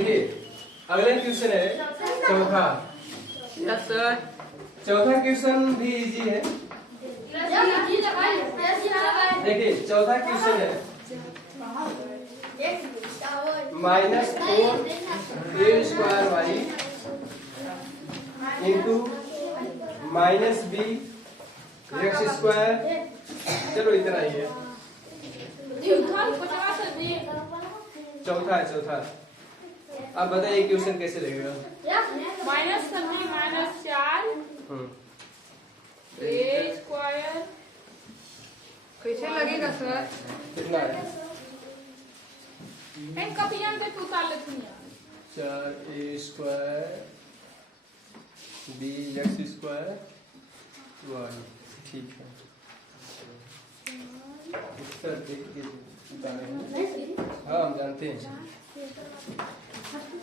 देखिए अगला क्वेश्चन है चौथा। Yes sir. चौथा क्वेश्चन भी इजी है। देखिए चौथा क्वेश्चन है -4a² y इंटू -b(x²). चलो इतना ही है। चौथा है चौथा। अब बताइए क्वेश्चन कैसे लगेगा। -4 a² कैसे लगेगा सर? कितना है? 4a² bx² y। ठीक है, उत्तर देख के जाने हैं। हाँ हम जानते हैं।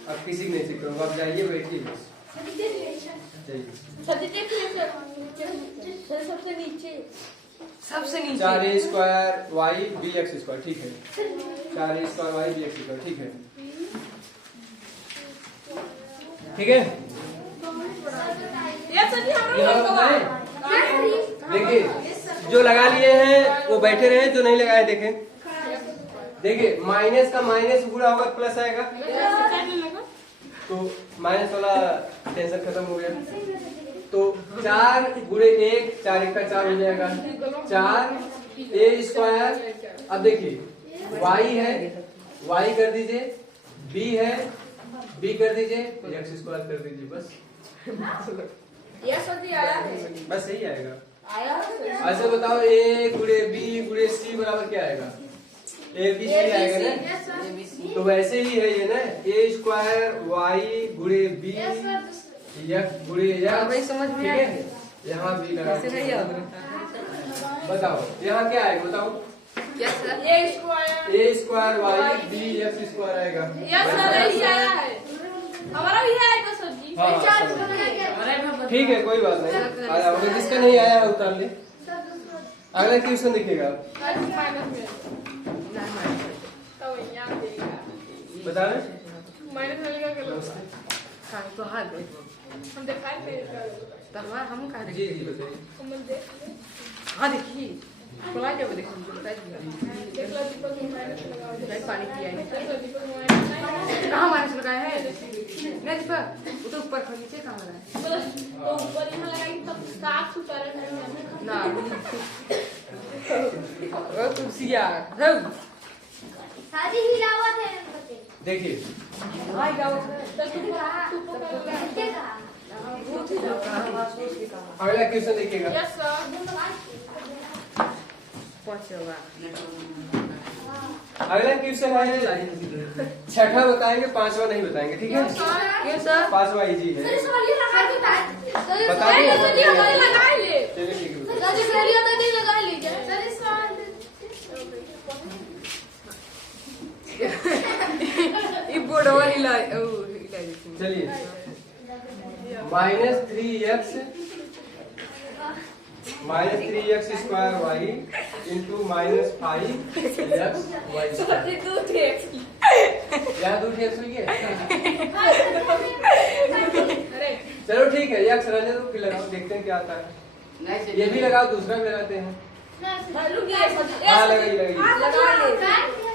अब किसी को नहीं सीख रहा हूँ, आप जाइए बैठिए बस। सबसे नीचे 4a² y bx²। ठीक है, 4a² y bx²। ठीक है, ठीक है। देखिए जो लगा लिए हैं वो बैठे रहे, जो नहीं लगाए देखें। देखिए माइनस का माइनस पूरा होगा, प्लस आएगा तो माइनस वाला टेंशन खत्म हो गया। तो 4 गुणे 1, 4 1 का 4 हो जाएगा 4a²। अब देखिए y है, y कर दीजिए, b है, b कर दीजिए, x² कर दीजिए। बस बस यही आएगा। ऐसे बताओ a गुणे b गुणे c बराबर क्या आएगा? ABC आएगा ना। तो वैसे ही है ये ना, a² y गुणे b x गुणे x। ठीक है, यहाँ b लगा। बताओ यहाँ क्या आएगा? बताओ a² y b x² आएगा। हमारा भी है तो सर जी। हाँ, ठीक है कोई बात नहीं, आ जाओगे। जिसका नहीं आया है उतार ले। अगला क्वेश्चन देखिएगा। बता रहे हम कहा जी जी बताइए। हाँ देखिए खुला जब देखो पानी पिया कहाँ माइनस लगाया है? नहीं पर वो तो ऊपर नीचे कहाँ लगाया? तो ऊपर यहाँ लगाई तब साफ सुथरा ना कुर्सिया शादी हिलावत है। देखिए अगला क्वेश्चन देखिएगा। अगला क्वेश्चन है छठा बताएंगे, पांचवा नहीं बताएंगे। ठीक है, पांचवा इजी है। बता दो। चलिए ठीक है। चलिए -3x² y into -5x y²। यहाँ 2x हुई है। चलो ठीक है, x रहने दो, फिर लगाओ, देखते हैं क्या आता है। ये भी लगाओ, दूसरा भी लगाते हैं। हाँ लगाइए,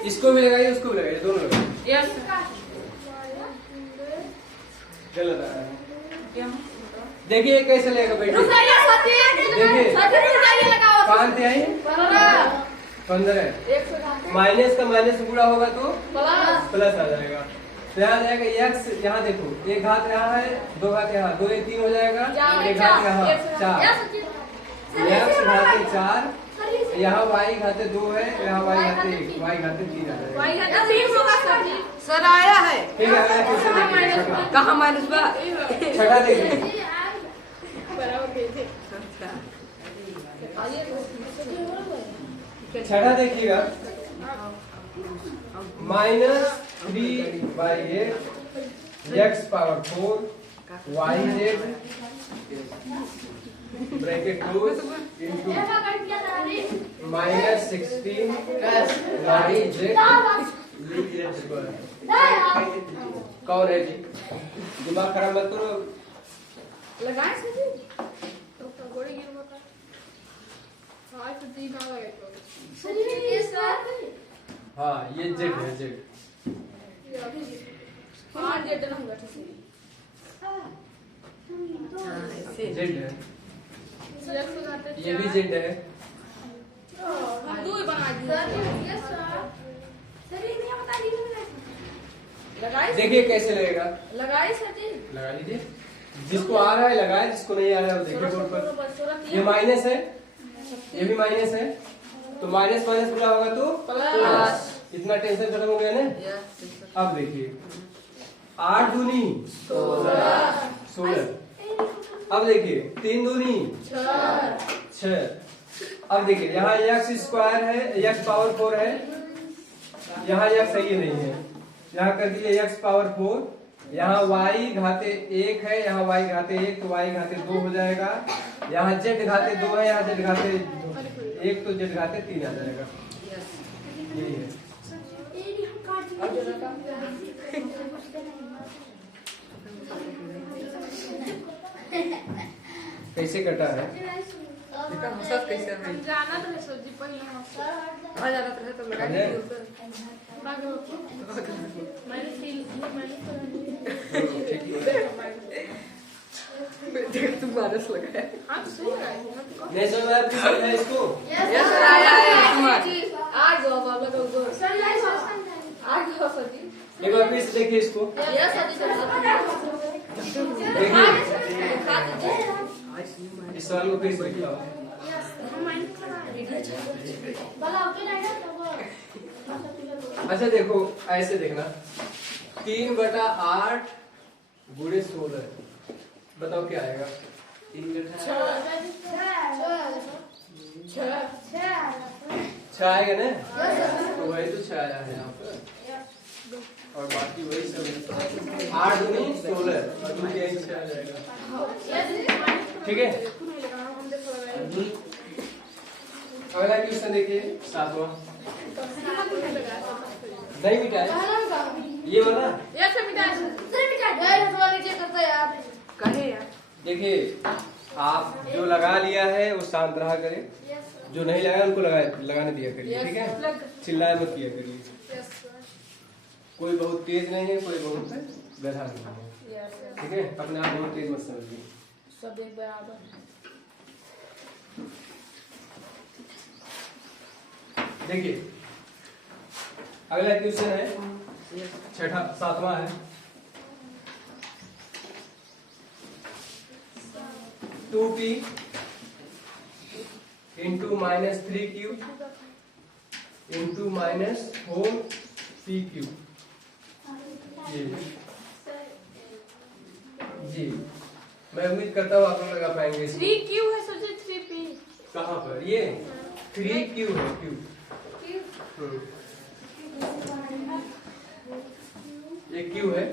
इसको भी लगाइए, उसको भी लगाइए, दोनों लगाइए। गलत आ रहा है। देखिए कैसे लगेगा बेटे। देखिए 5 आई 15। माइनस का माइनस गुणा होगा तो प्लस आ जाएगा। तो यहाँ जाएगा x, यहाँ देखो एक घात यहाँ है, 2 घात यहाँ, 2 1 3 हो जाएगा, एक घात यहाँ 4, x घाते 4, यहाँ y घाते 2 है, यहाँ y घाते 1, y घाते 3 आ जाएगा। सर आया है। ठीक है, कहाँ माइनस बा? छठा देखिए। छठा देखिएगा -3/8 x⁴ yz bracket close into -16 yz कौन है जी? दिमाग खराब मत करो। लगाए सर जी तो गोड़ी गिर मत। हां तो जी ना लगे तो सर ये सर। हाँ ये जेड है, जेड। हां जेड ना होगा ठीक है। जेड है, ये भी जेड है। हम दो ही बना दिए सर ये नहीं बता दी। लगाए देखिए कैसे लगेगा, लगाए सर जी। लगा लीजिए। जिसको आ रहा है लगाए, जिसको नहीं आ रहा है वो देखिए बोर्ड पर। ये माइनस है, ये भी माइनस है, तो माइनस माइनस पूरा होगा तो प्लस। इतना टेंशन खत्म हो गया ना। अब देखिए 8 दूनी 16। अब देखिए 3 दूनी 6। अब देखिए यहाँ x स्क्वायर है, x पावर 4 है, यहाँ x सही नहीं है, यहाँ कर दिए x पावर 4। यहाँ y घाते 1 है, यहाँ y घाते 1 तो y घाते 2 हो जाएगा। यहाँ z घाते 2 है, यहाँ z घाते 1 तो z घाते 3 आ जाएगा। यही है। कैसे कटा है? कैसे है? जाना तो है सर जी पहले आ जाना तो है तो लगा दीजिए। तुम बारिश लगाए। हाँ सही लगाए। नहीं समझ आया इसको? यस सर आया आ गया बाबा तो सर आ गया सर जी। एक बार फिर से देखिए इसको। यस सर जी देखिए इस सवाल को फिर से देखिए। अच्छा देखो ऐसे देखना, 3/8 गुणे 16, बताओ क्या आएगा? 6 आएगा ना? तो वही तो 6 आया है यहाँ पर, और बाकी वही सब 8 दूनी 16 और दूसरी यही 6 आ जाएगा। ठीक है, अगला क्वेश्चन देखिए 7वां। नहीं मिटाया ये वाला? कहे यार देखिए आप जो लगा लिया है वो शांत रहा करे, जो नहीं लगाया उनको लगाने दिया करिए। ठीक है, चिल्लाए मत किया करिए। कोई बहुत तेज नहीं है, कोई बहुत गधा नहीं है। ठीक है, अपने आप बहुत तेज मत समझिए। सब एक बराबर। देखिए अगला क्वेश्चन है 7वां है। 2p into -3q into -4pq। जी मैं उम्मीद करता हूँ आप लोग लगा पाएंगे। 3q है सर जी 3p कहाँ पर? ये 3q है, q। ये q है,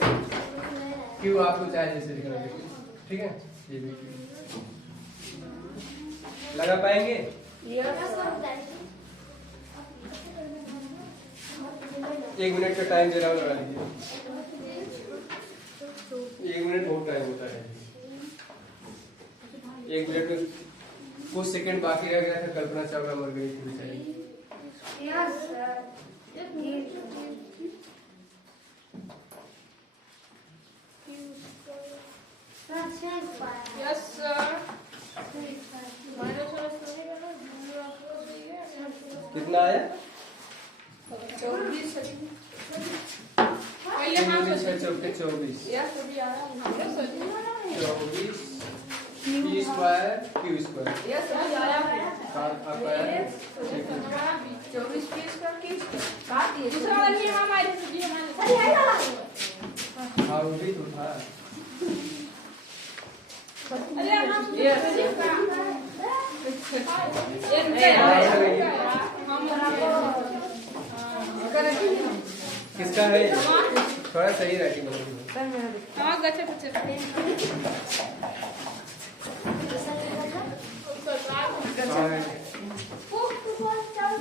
q आपको चाहे जैसे लिखना है। ठीक है, ये भी q लगा पाएंगे? एक मिनट का टाइम दे रहा हूँ, लगा लीजिए। 1 मिनट बहुत टाइम होता है। 1 मिनट में कुछ सेकंड बाकी रह गया था, कल्पना चावला मर गई थी बेचारी। Yes sir. कितना आया? 24 पहले हाँ 24। यस अभी आ रहा है सर जी। 24 p square q square. Yes अभी आया है। आपका है 24 p स्क्वायर q स्क्वायर काट दिए। दूसरा वाला नहीं हमारे सर जी हमारे। हाँ वो भी तो था। अरे हम किसका है? थोड़ा सही राइटिंग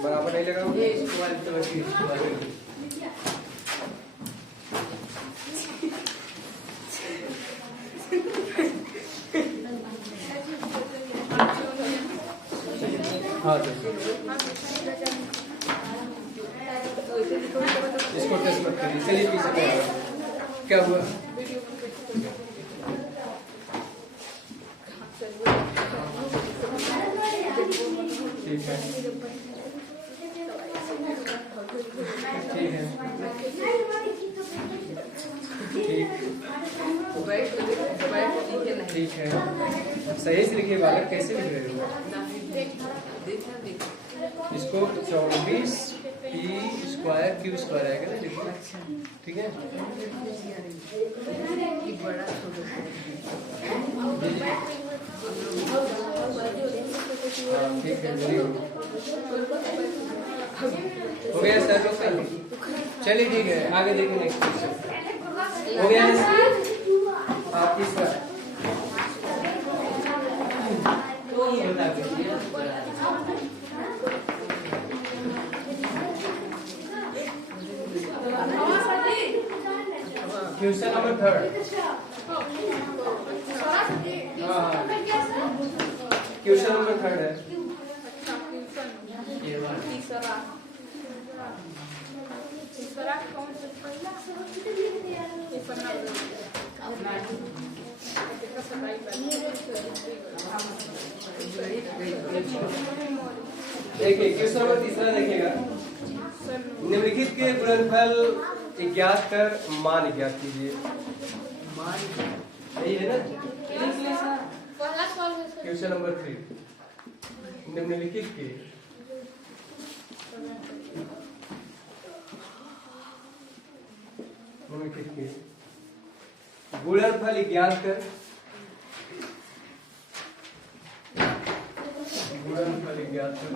बराबर नहीं लगा। हाँ इसको टेस्ट मत करिए, चलिए पीछे पे क्या हुआ? ठीक है ठीक है ठीक है, सही से लिखिए बालक, कैसे लिख रहे हो? इसको 24 p² q² आएगा ना, लिखना। ठीक है ठीक है, हो गया सर लोग का? चलिए ठीक है, आगे देखिए नेक्स्ट क्वेश्चन। हो गया है आप तीसरा बता दीजिए। Question number 3। हाँ क्वेश्चन नंबर 3 है। देखिए क्वेश्चन नंबर 3 देखिएगा। निम्नलिखित के गुणनफल ज्ञात कर मान ज्ञात कीजिए। यही है ना क्वेश्चन नंबर 3। निम्नलिखित के गुणनफल ज्ञात कर, गुणनफल ज्ञात कर,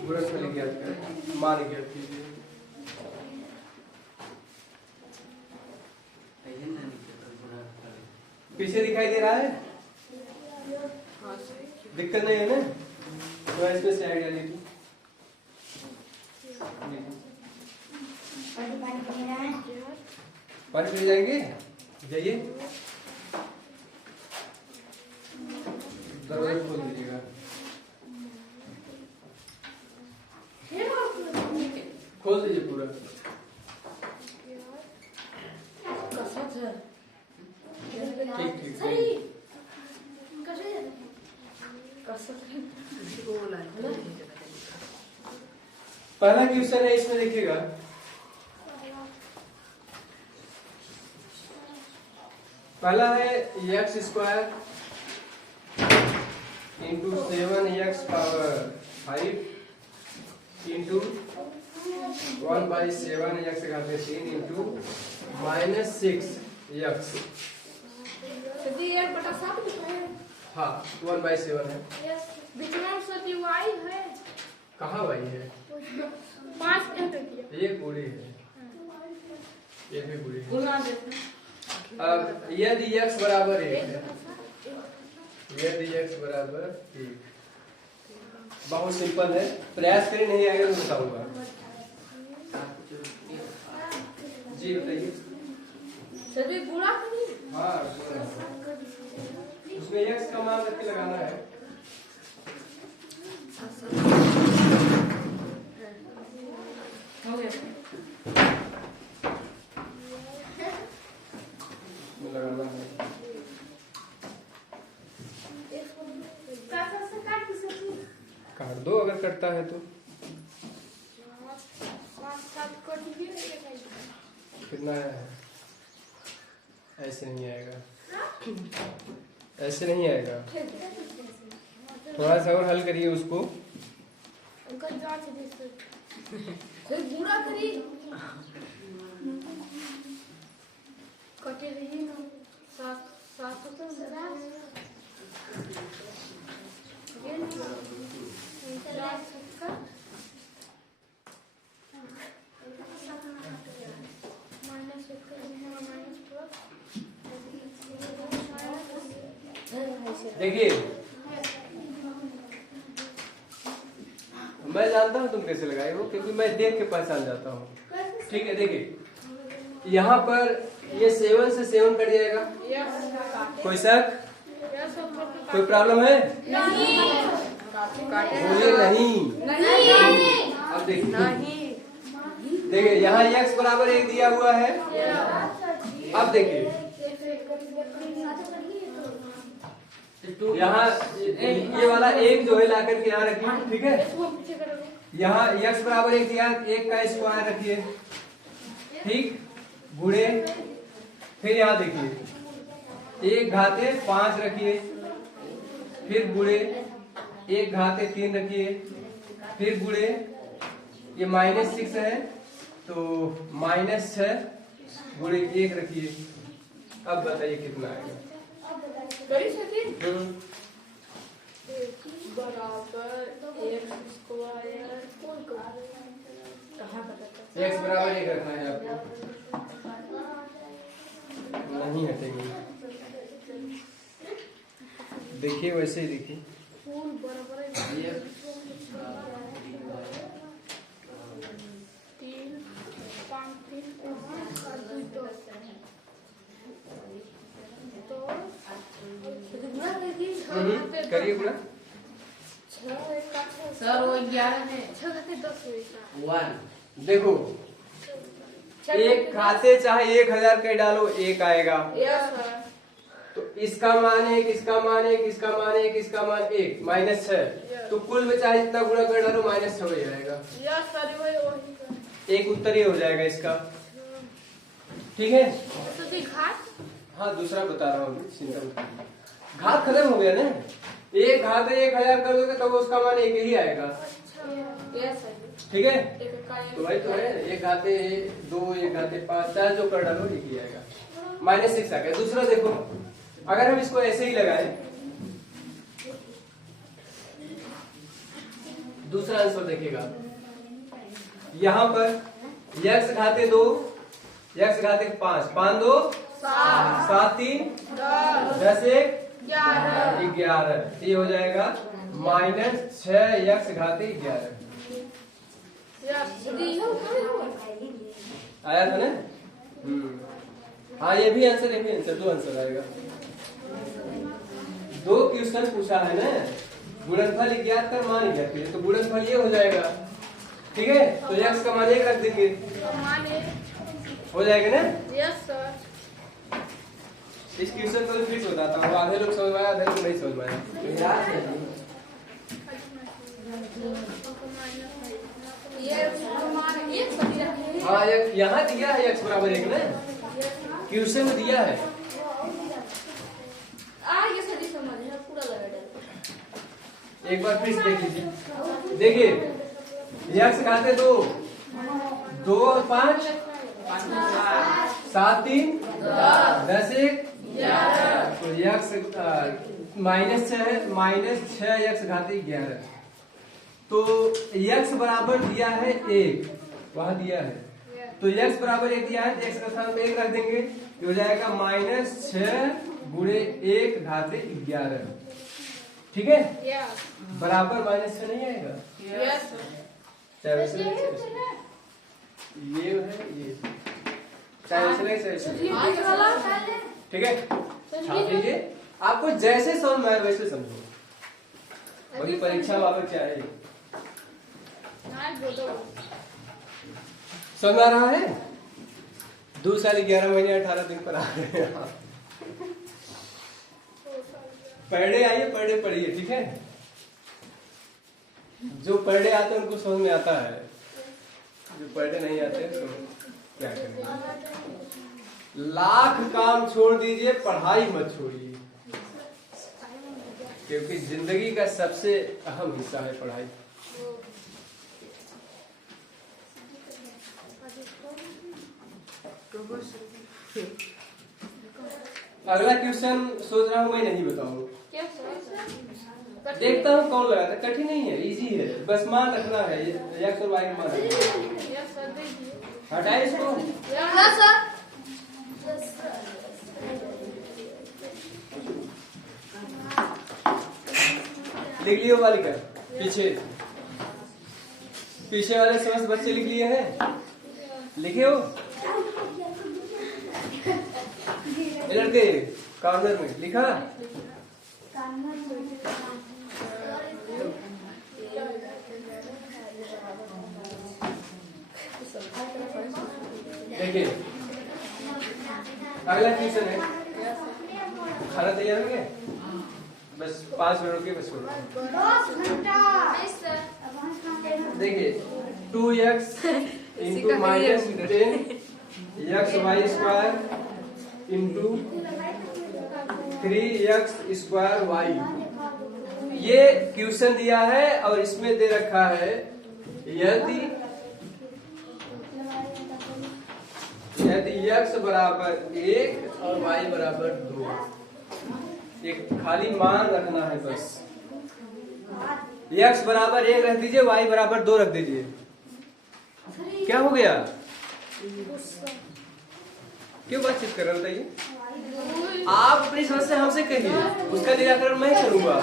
गुणनफल ज्ञात कर मान ज्ञात कीजिए। पीछे दिखाई दे रहा है? दिक्कत नहीं है ना? तो इसमें से आइडिया लीजिए। पानी पी जाएंगे, जाइए दरवाजा खोल दीजिएगा। खोल दीजिए पूरा। ठीक ठीक पहला क्वेश्चन है, इसमें देखिएगा। पहला है x² into 7x power 5 into 1/7x घाते 3 into -6x। हाँ 1/7 है। कहाँ y है? 5 ये पूरी है, ये भी पूरी है। अब यदि x बराबर 1 है, यदि x बराबर 1, बहुत सिंपल है, प्रयास करें, नहीं आएगा तो बताऊंगा। जी बताइए। हाँ उसमें x का मान रख के लगाना है। लगाना है। काट दो अगर कटता है तो। कितना है? ऐसे नहीं आएगा, ऐसे नहीं आएगा। थोड़ा सा और हल करिए उसको। देखिए मैं जानता हूँ तुम कैसे लगाए हो, क्योंकि मैं देख के पहचान जाता हूँ। ठीक है, देखिए यहाँ पर ये 7 से 7 कट जाएगा। कोई शक, कोई प्रॉब्लम है? बोलिए नहीं। अब देखिए देखिए यहाँ x बराबर 1 दिया हुआ है। अब देखिए यहाँ ये वाला 1 जो है लाकर के यहाँ रखिए, ठीक है। यहाँ x बराबर 1 दिया, 1 का स्क्वायर रखिए, ठीक, गुणे, फिर यहाँ देखिए 1 घाते 5 रखिए, फिर गुणे 1 घाते 3 रखिए, फिर गुणे, ये -6 है तो -6 गुणे 1 रखिए। अब बताइए कितना आएगा? x बराबर 1 रखना है आपको, नहीं हटेंगे। देखिए वैसे ही देखिए, करिए पूरा। सर वो 11 है, 6 घाते 10 1। देखो एक खाते चाहे 1000 का डालो 1 आएगा। तो इसका मान 1, इसका मान 1, इसका मान 1, इसका मान 1, -6। तो कुल में चाहे जितना गुणा कर डालो -6 हो जाएगा। एक उत्तर ही हो जाएगा इसका, ठीक है। हाँ दूसरा बता रहा हूँ, चिंता मत करिए। घात खत्म हो गया ना, 1 घाते 1000 कर दोगे तब उसका मान 1 ही आएगा, ठीक है। तो भाई तो है 1 घाते 2, 1 घाते 5, चाहे जो कर डालो 1 ही आएगा। -6 आ गया। दूसरा देखो, अगर हम इसको ऐसे ही लगाए, दूसरा आंसर देखिएगा, यहाँ पर x घाते 2, x घाते 5, 5 2 7 3 10 1 11। ये हो जाएगा -6x घाते 11। आया था ना? हाँ ये भी आंसर, ये भी आंसर, 2 आंसर आएगा। 2 क्वेश्चन पूछा है ना, गुणनफल ज्ञात कर मान ज्ञात है, तो गुणनफल ये हो जाएगा, ठीक है। तो x का मान 1 रख देंगे, हो जाएगा ना? Yes sir. इस क्वेश्चन को फिर से बताता हूँ, आधे लोग समझ में आया, आधे लोग नहीं समझ में आया। हाँ यहाँ दिया है x बराबर 1 ना, क्वेश्चन में दिया है। ये सही समझ है, पूरा लगा दे। एक बार फिर से देख लीजिए, देखिए x घाते 2, 2 और 5 7 3 10 1 तो x -6x घाते 11। तो x बराबर दिया है 1, वहां दिया है, तो x बराबर 1 दिया है, x का स्थान पे 1 रख देंगे, ये हो जाएगा -6 गुणे 1 घाते 11, ठीक है। बराबर -6 नहीं आएगा, चाहे वैसे ये है, ये चाहे वैसे, ठीक है। छाप लीजिए, आपको जैसे समझ में आए वैसे समझो, अभी परीक्षा वाला क्या है, समझ आ रहा है? 2 साल 11 महीने 18 दिन पर आ रहे हैं। पर डे आइए, पर डे पढ़िए, ठीक है। जो पर डे आते हैं उनको समझ में आता है, जो पर डे नहीं आते तो क्या करेंगे। लाख काम छोड़ दीजिए, पढ़ाई मत छोड़िए, क्योंकि जिंदगी का सबसे अहम हिस्सा है पढ़ाई। अगला क्वेश्चन सोच रहा हूँ मैं नहीं बताऊँ, देखता हूँ कौन लगाता। कठिन नहीं है, इजी है, बस मान रखना है, x और y का मान हटाए इसको। लिख लियो बालिका, पीछे पीछे वाले समस्त बच्चे लिख लिए हैं। लिखे हो ये लड़के कॉर्नर में लिखा। देखिए अगला क्वेश्चन है, खाना तैयार हो गया? बस 5 मिनट रुकिए, बस देखिए 2x into minus 10 x y square into 3x square y. ये क्वेश्चन दिया है और इसमें दे रखा है यदि x बराबर 1 और y बराबर 2, एक खाली मान रखना है बस। x बराबर 1 रख दीजिए, y बराबर 2 रख दीजिए। क्या हो गया? क्यों बातचीत कर रहे हो बताइए? आप अपनी समस्या हमसे कहिए, उसका निराकरण मैं करूंगा।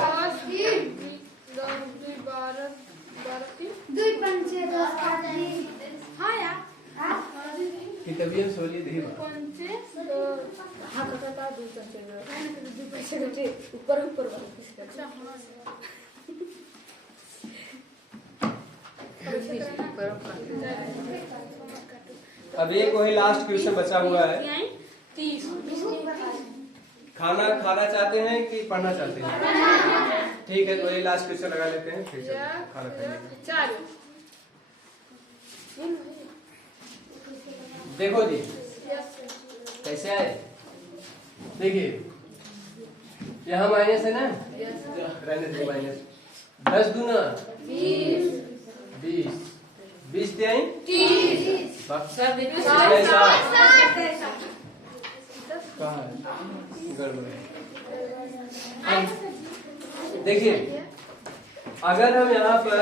तभी हम सोलिए दे ऊपर ऊपर अब एक वही लास्ट क्वेश्चन बचा हुआ है। खाना खाना चाहते हैं कि पढ़ना चाहते हैं? ठीक है, तो वही लास्ट क्वेश्चन लगा लेते हैं, फिर खाना खाएंगे। देखो जी कैसे आए, देखिए यहाँ माइनस है ना, रहने दो माइनस। 10 दूना 20, 20 तिहाई 30, देखिए अगर हम यहाँ पर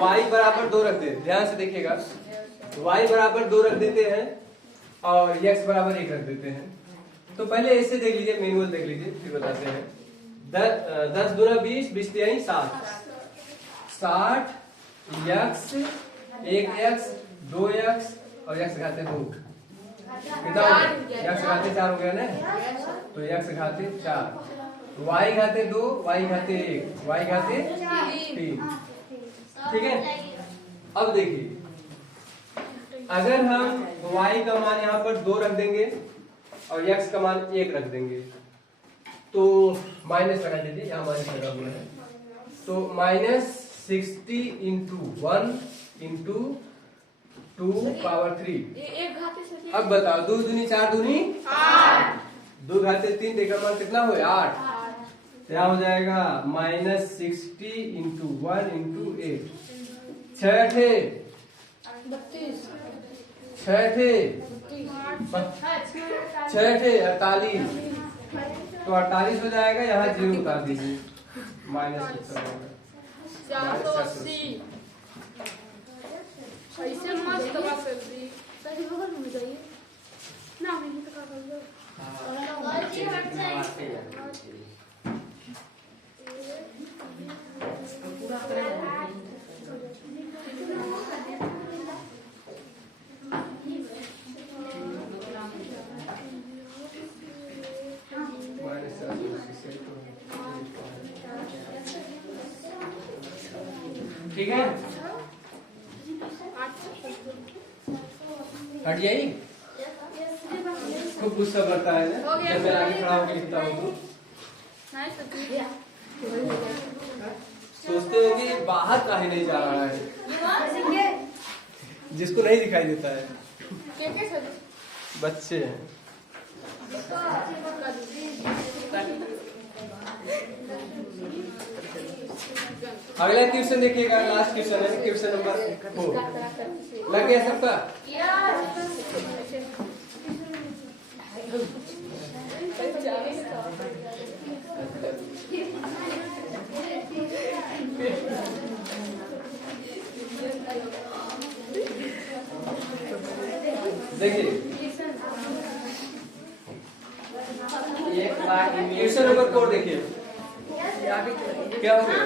y बराबर 2 रख देते, ध्यान से देखिएगा, y बराबर 2 रख देते हैं और x बराबर 1 रख देते हैं, तो पहले ऐसे देख लीजिए, मैनुअल देख लीजिए, फिर बताते हैं। 10 दूना 20, 20 तिहाई 60, x 1x 2x और x घाते 2, कितना हो गया? x घाते 4 हो गया ना, तो x घाते 4, y घाते 2, y घाते 1, y घाते 3। ठीक है, अब देखिए अगर हम y का मान यहाँ पर 2 रख देंगे और x का मान 1 रख देंगे, तो माइनस लगा दीजिए, यहाँ माइनस लगा हुआ है, तो -60 इंटू 1 इंटू 2 पावर 3। अब बताओ 2 दूनी 4 दूनी 8, 2 घाते 3, देखा मान कितना हुआ? 8। क्या हो जाएगा? -60 इंटू 1 इंटू 8, 6 थे 48, तो 48 हो जाएगा, यहाँ 0 उतार दीजिए, माइनस 480। ऐसे मस्त बात कर दी, पहले बगल में जाइए ना, मैं तो कर दो। ठीक है, हट जाइए। खूब गुस्सा करता है ना जब मैं आगे खड़ा होकर लिखता हूँ तो। सोचते होंगे ये बाहर काहे नहीं जा रहा है, जिसको नहीं दिखाई देता है, बच्चे हैं। अगला क्वेश्चन देखिएगा, लास्ट क्वेश्चन है, क्वेश्चन नंबर 4। लग गया सबका? देखिए क्वेश्चन नंबर 4 देखिए क्या हो गया।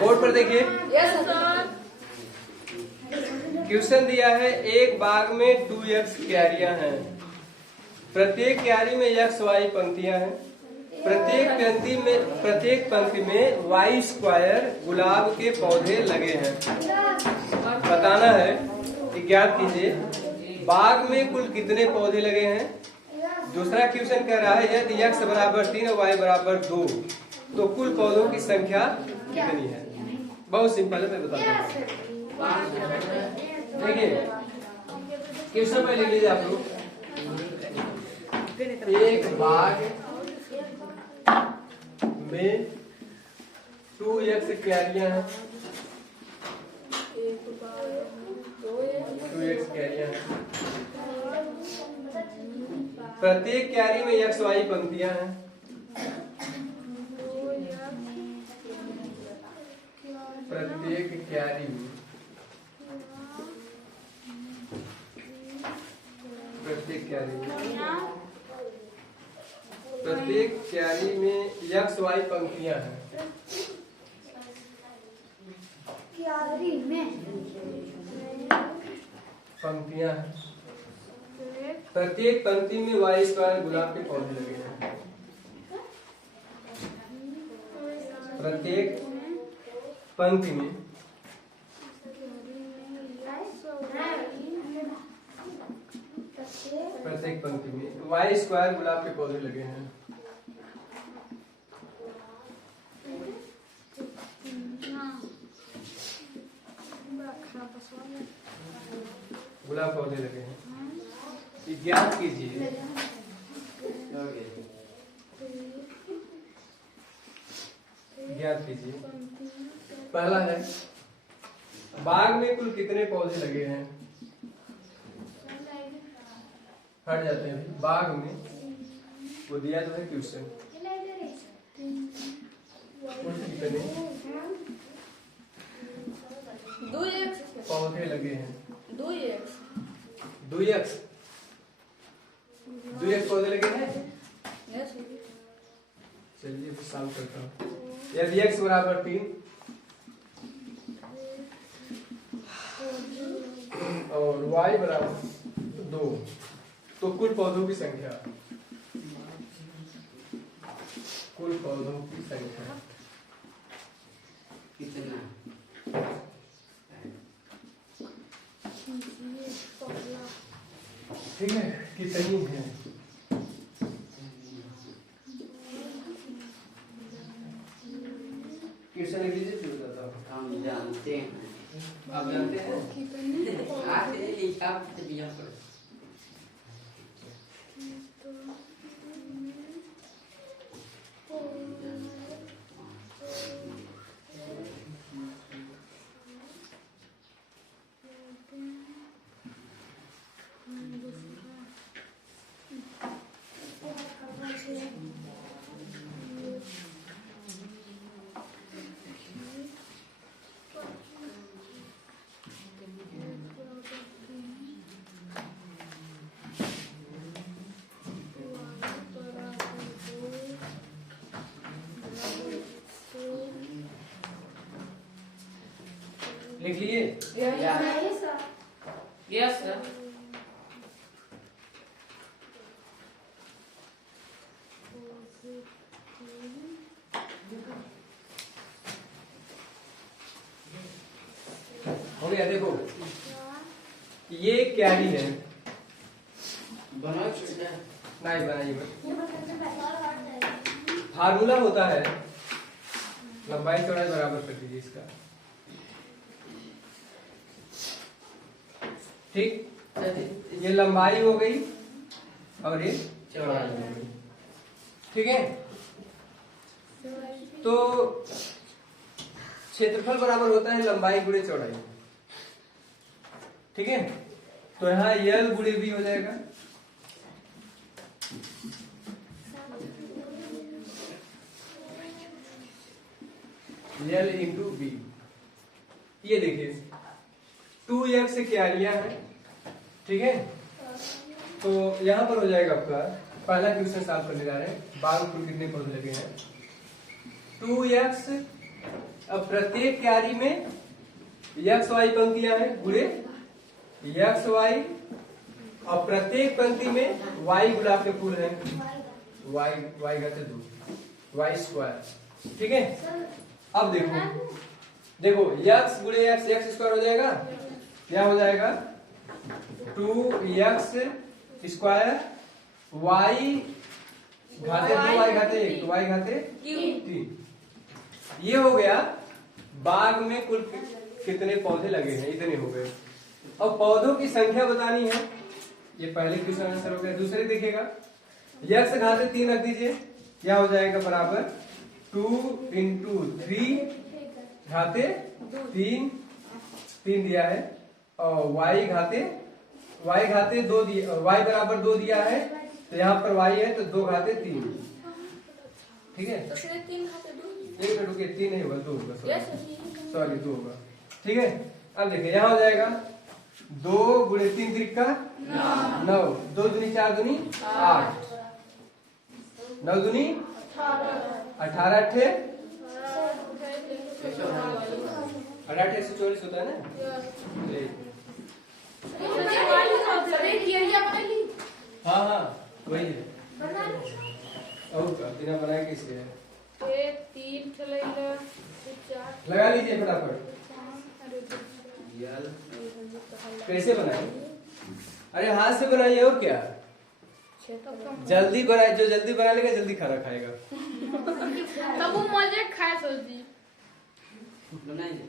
बोर्ड बोर्ड पर देखिए यस सर। क्वेश्चन दिया है एक बाग में 2x क्यारियां हैं, प्रत्येक क्यारी में x y पंक्तियां हैं, प्रत्येक पंक्ति में y स्क्वायर गुलाब के पौधे लगे हैं। बताना है कि ज्ञात कीजिए बाग में कुल कितने पौधे लगे हैं। दूसरा क्वेश्चन कह रहा है यदि x बराबर 3 और y बराबर 2 तो कुल पौधों की संख्या कितनी है। बहुत सिंपल है, मैं बताता हूँ। देखिए क्वेश्चन में लिख लीजिए आप लोग, एक बाग में 2x क्यारियां हैं, 2x क्यारियां हैं, प्रत्येक क्यारी में x y पंक्तियां हैं, प्रत्येक क्यारी में प्रत्येक क्यारी में x y पंक्तियां हैं। पंक्तियां हैं, प्रत्येक पंक्ति में y स्क्वायर गुलाब के पौधे लगे हैं। प्रत्येक पंक्ति में y स्क्वायर गुलाब के पौधे लगे हैं। गुलाब पौधे लगे हैं, ज्ञात कीजिए ज्ञात कीजिए। पहला है बाग में कुल कितने पौधे लगे हैं। हट जाते हैं, बाग में वो दिया तो है क्वेश्चन, कुल कितने पौधे लगे हैं। 2x पौधे लगे हैं। चलिए तो सॉल्व करता हूँ। यदि x बराबर 3 और y बराबर 2 तो कुल पौधों की संख्या कितना? ठीक है, कितनी है। क्वेश्चन लिख लीजिए फिर बताता हूँ। हम जानते हैं। आप जानते हैं आते लिखा दिया पर लिख लिए। Yes sir. हो गया। देखो ये क्यारी है, बना नहीं बनाइए। फार्मूला होता है लंबाई चौड़ाई बराबर कर दीजिए इसका, ठीक। ये लंबाई हो गई और ये चौड़ाई हो गई, ठीक है। तो क्षेत्रफल बराबर होता है लंबाई गुणे चौड़ाई, ठीक है। तो यहाँ यल गुणे भी हो जाएगा, यल इंटू बी। ये देखिए 2x क्यारियां है, ठीक है। तो यहाँ पर हो जाएगा आपका पहला क्वेश्चन सॉल्व करने जा रहे हैं। बाग में कितने पौधे लगे हैं। 2x अब प्रत्येक क्यारी में एक्स वाई पंक्तियां हैं गुणे एक्स वाई, और प्रत्येक पंक्ति में वाई गुणा के पूर्ण है वाई घाते 2 वाई स्क्वायर। ठीक है, अब देखो एक्स गुणे एक्स एक्स स्क्वायर हो जाएगा, क्या हो जाएगा 2x स्क्वायर वाई घाते 2 वाई घाते 1 वाई घाते 3। ये हो गया बाग में कुल कितने पौधे लगे हैं, इतने हो गए। अब पौधों की संख्या बतानी है, ये पहले क्वेश्चन आंसर हो गया। दूसरे देखिएगा x घाते 3 रख दीजिए, क्या हो जाएगा बराबर 2 × 3 घाते 3 दिया है, और y घाते 2 दिया, y बराबर 2 दिया है, तो यहाँ पर y है तो 2 घाते 3। ठीक है, एक मिनट रुकिए, 3 नहीं होगा 2 होगा, सॉरी 2 होगा। ठीक है, अब देखिए यहाँ हो जाएगा 2 × 3 त्रिका 9, 2 दूनी 4 दूनी 8, 9 दूनी 18 अट्ठे 144 होता है ना। हाँ हाँ वही है, और बिना बनाए कैसे है, लगा लीजिए फटाफट। कैसे बनाए, अरे हाथ से बनाइए, और क्या जल्दी बनाए, जो जल्दी बना लेगा जल्दी खाना खाएगा। तब वो मजे खाए सोची बनाइए